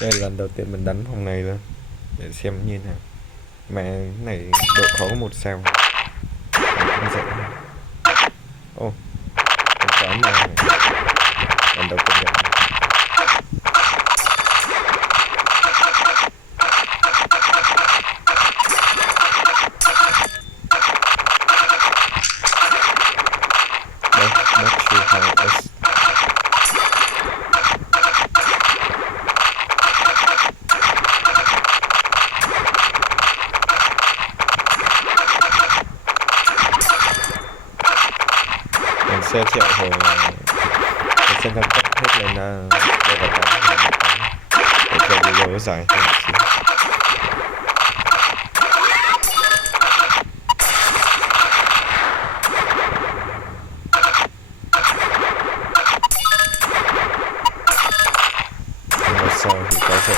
Đây là lần đầu tiên mình đánh vòng này luôn, để xem như thế nào. Mà cái này độ khó có 1 sao, không dễ. Ô, con chó mà lần đầu tiên gặp. Đấy, not sure how else. Mình sẽ triệu hồi, mình sẽ nâng cấp hết lên level 8 để cho video nó dài hơn một xíu. Một sao thì có thể